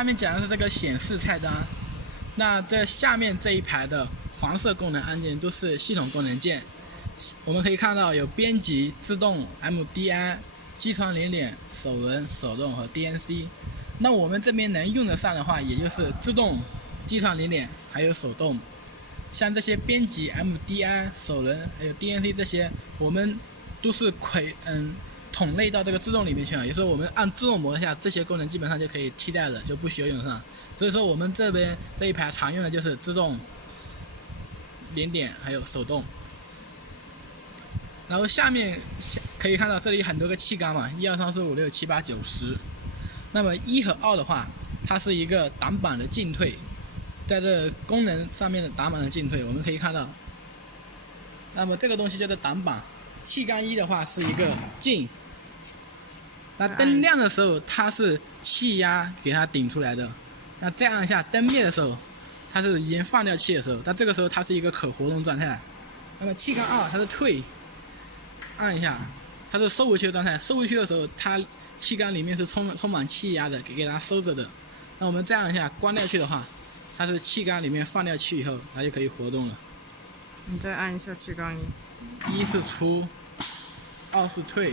上面讲的是这个显示菜单，那这下面这一排的黄色功能按键都是系统功能键。我们可以看到有编辑、自动、MDI、机床连点、手轮、手动和 DNC。那我们这边能用得上的话，也就是自动、机床连点还有手动。像这些编辑、MDI、手轮还有 DNC 这些，我们都是统类到这个自动里面去了。也就是说，我们按自动模式下，这些功能基本上就可以替代了，就不需要用上。所以说，我们这边这一排常用的就是自动、连点还有手动。然后下面可以看到这里很多个气缸嘛，1、2、3、4、5、6、7、8、9、10。那么1和2的话，它是一个挡板的进退，在这功能上面的挡板的进退，我们可以看到。那么这个东西叫做挡板。气缸1的话是一个进，那灯亮的时候它是气压给它顶出来的，那这样一下灯灭的时候，它是已经放掉气的时候，那这个时候它是一个可活动状态。那么气缸2它是退。按一下，它是收回去的状态。收回去的时候，它气缸里面是充满气压的，给它收着的。那我们这样一下关掉去的话，它是气缸里面放掉气以后，它就可以活动了。你再按一下气缸1是出，2是退。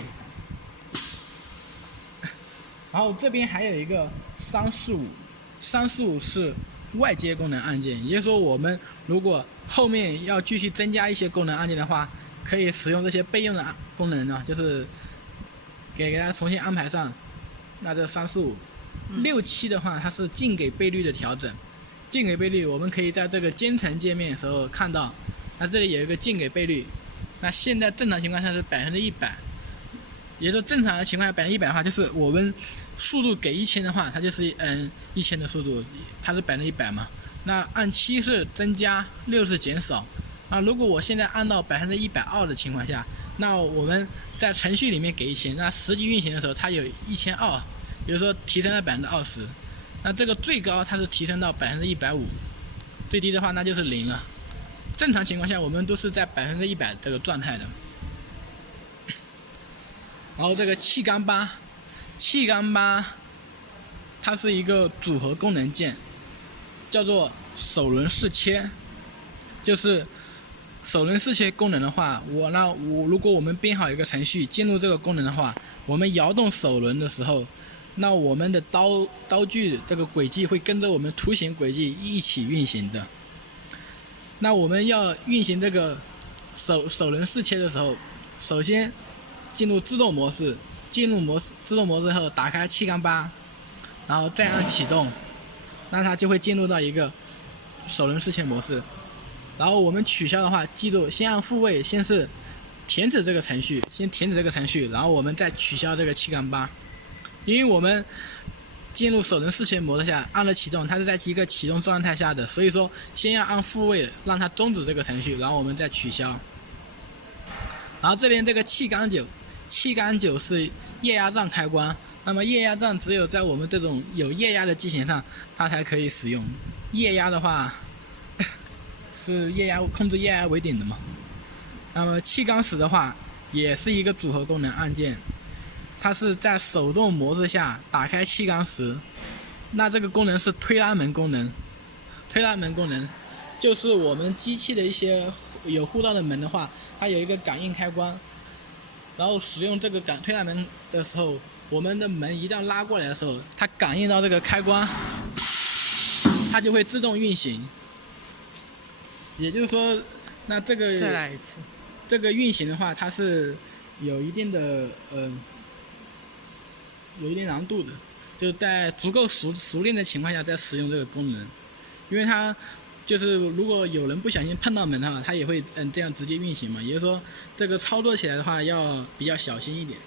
然后这边还有一个345是外接功能按键，也就是说我们如果后面要继续增加一些功能按键的话，可以使用这些备用的功能呢，就是给它重新安排上。那这345、6、7的话，它是进给倍率的调整。进给倍率，我们可以在这个监程界面的时候看到，那这里有一个进给倍率。那现在正常情况下是100%，也就是正常的情况下100%的话，就是我们速度给1000的话，它就是1000的速度，它是100%嘛。那按7是增加，6是减少。啊，如果我现在按到120%的情况下，那我们在程序里面给1000，那实际运行的时候它有1200，比如说提升了20%，那这个最高它是提升到150%，最低的话那就是0了。正常情况下我们都是在100%这个状态的。然后这个气缸8，它是一个组合功能键，叫做手轮式切，就是手轮式切功能的话，如果我们编好一个程序进入这个功能的话，我们摇动手轮的时候，那我们的刀具这个轨迹会跟着我们图形轨迹一起运行的。那我们要运行这个手轮式切的时候，首先进入自动模式，自动模式后打开气缸8，然后再按启动，那它就会进入到一个手轮式切模式。然后我们取消的话，记住先按复位，先是停止这个程序，然后我们再取消这个气缸8。因为我们进入手轮式切模式下按了启动，它是在一个启动状态下的，所以说先要按复位让它终止这个程序，然后我们再取消。然后这边这个气缸9是液压杖开关，那么液压杖只有在我们这种有液压的机型上它才可以使用。液压的话是控制液压为顶的嘛。那么气缸10的话也是一个组合功能按键，它是在手动模式下打开气缸10，那这个功能是推拉门功能。推拉门功能就是我们机器的一些有护道的门的话，它有一个感应开关，然后使用这个推拉门的时候，我们的门一旦拉过来的时候，它感应到这个开关，它就会自动运行。也就是说，那这个再来一次，这个运行的话，它是有一定的难度的，就在足够熟练的情况下再使用这个功能，因为它就是如果有人不小心碰到门的话，它也会这样直接运行嘛，也就是说这个操作起来的话要比较小心一点。